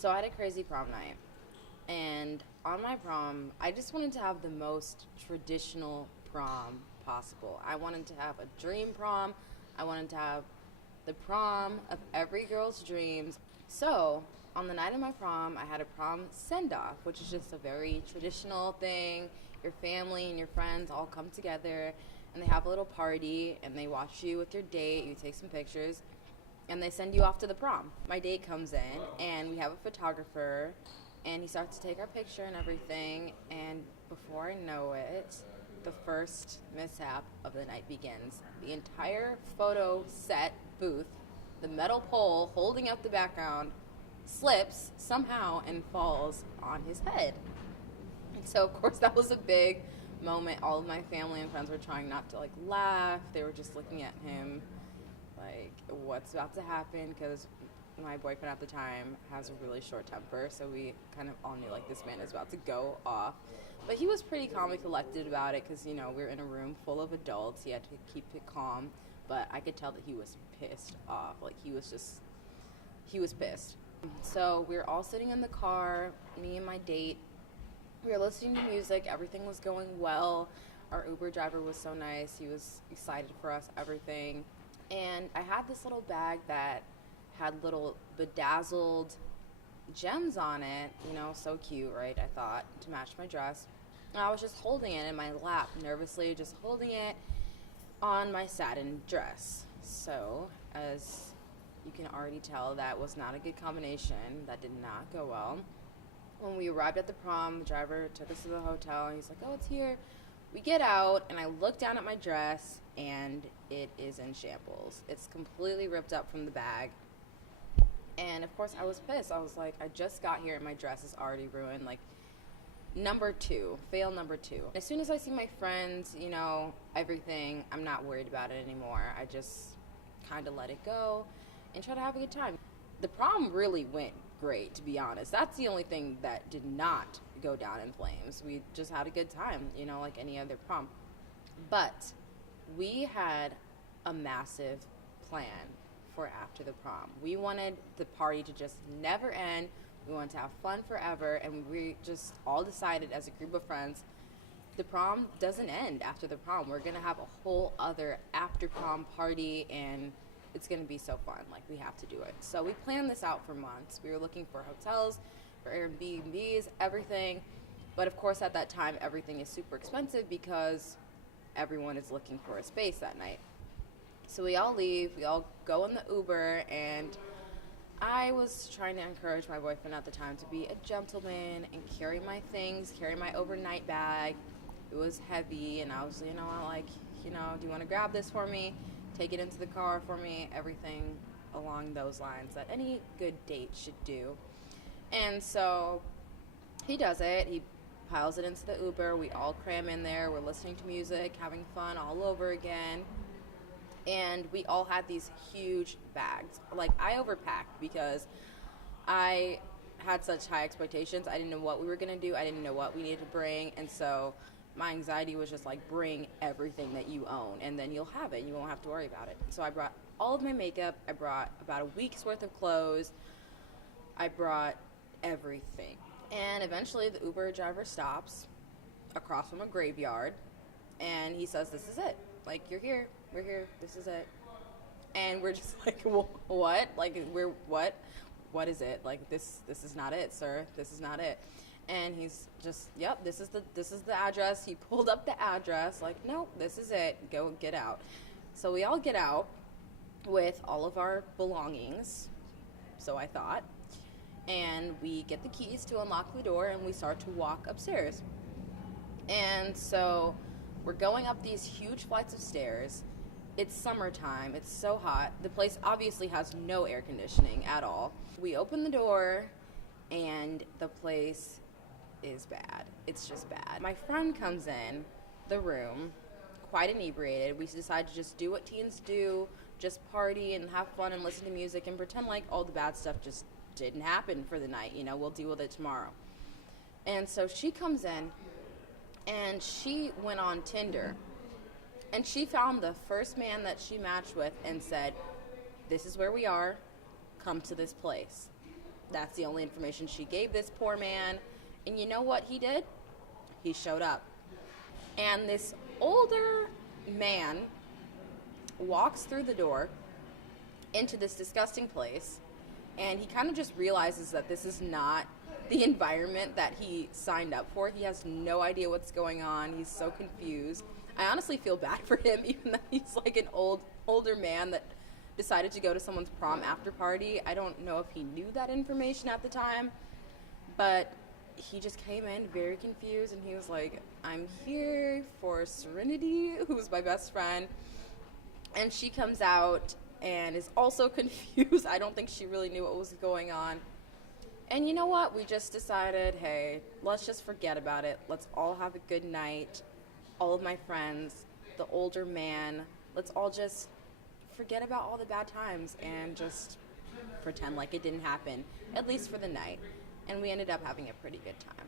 So I had a crazy prom night. And on my prom, I just wanted to have the most traditional prom possible. I wanted to have a dream prom. I wanted to have the prom of every girl's dreams. So, on the night of my prom, I had a prom send off, which is just a very traditional thing. Your family and your friends all come together and they have a little party and they watch you with your date. You take some pictures and they send you off to the prom. My date comes in and we have a photographer and he starts to take our picture and everything, and before I know it, the first mishap of the night begins. The entire photo set booth, the metal pole holding up the background, slips somehow and falls on his head. And so of course that was a big moment. All of my family and friends were trying not to laugh. They were just looking at him like, what's about to happen, because my boyfriend at the time has a really short temper, so we kind of all knew this man is about to go off. But he was pretty calm and collected about it because, we were in a room full of adults. He had to keep it calm, but I could tell that he was pissed off. He was pissed. So we were all sitting in the car, me and my date. We were listening to music. Everything was going well. Our Uber driver was so nice. He was excited for us, everything. And I had this little bag that had little bedazzled gems on it, so cute, right? I thought, to match my dress. And I was just holding it in my lap, nervously, just holding it on my satin dress. So, as you can already tell, that was not a good combination. That did not go well. When we arrived at the prom, the driver took us to the hotel, and he's like, oh, it's here. We get out, and I look down at my dress, and it is in shambles. It's completely ripped up from the bag. And of course I was pissed. I was like, I just got here and my dress is already ruined. Number two, fail number two. As soon as I see my friends, everything, I'm not worried about it anymore. I just kind of let it go and try to have a good time. The prom really went great, to be honest. That's the only thing that did not go down in flames. We just had a good time, like any other prom. But we had a massive plan for after the prom. We wanted the party to just never end. We wanted to have fun forever, and we just all decided as a group of friends, the prom doesn't end after the prom. We're gonna have a whole other after prom party, and it's gonna be so fun. We have to do it. So we planned this out for months. We were looking for hotels, for Airbnbs, everything. But of course at that time everything is super expensive because everyone is looking for a space that night. So we all leave, we all go in the Uber, and I was trying to encourage my boyfriend at the time to be a gentleman and carry my things, carry my overnight bag. It was heavy, and I was, do you want to grab this for me? Take it into the car for me, everything along those lines that any good date should do. And so he does it. He piles it into the Uber. We all cram in there. We're listening to music, having fun all over again. And we all had these huge bags. I overpacked because I had such high expectations. I didn't know what we were going to do. I didn't know what we needed to bring. And so my anxiety was just bring everything that you own, and then you'll have it. You won't have to worry about it. So I brought all of my makeup. I brought about a week's worth of clothes. I brought everything. And eventually the Uber driver stops across from a graveyard, and he says, this is it. You're here. We're here. This is it. And we're just well, what? We're what? What is it? This is not it, sir. This is not it. And he's just, yep, this is the address. He pulled up the address. Nope, this is it. Go get out. So we all get out with all of our belongings. So I thought. And we get the keys to unlock the door, and we start to walk upstairs. And so we're going up these huge flights of stairs. It's summertime. It's so hot. The place obviously has no air conditioning at all. We open the door, and the place is bad. It's just bad. My friend comes in the room, quite inebriated. We decide to just do what teens do, just party and have fun and listen to music and pretend all the bad stuff just didn't happen for the night. We'll deal with it tomorrow. And so she comes in, and she went on Tinder, and she found the first man that she matched with and said, this is where we are, come to this place. That's the only information she gave this poor man. And you know what he did? He showed up. And this older man walks through the door into this disgusting place, and he kind of just realizes that this is not the environment that he signed up for. He has no idea what's going on. He's so confused. I honestly feel bad for him, even though he's like an older man that decided to go to someone's prom after party. I don't know if he knew that information at the time, but he just came in very confused, and he was like, I'm here for Serenity, who's my best friend, and she comes out and is also confused. I don't think she really knew what was going on. And you know what? We just decided, hey, let's just forget about it. Let's all have a good night. All of my friends, the older man, let's all just forget about all the bad times and just pretend like it didn't happen, at least for the night. And we ended up having a pretty good time.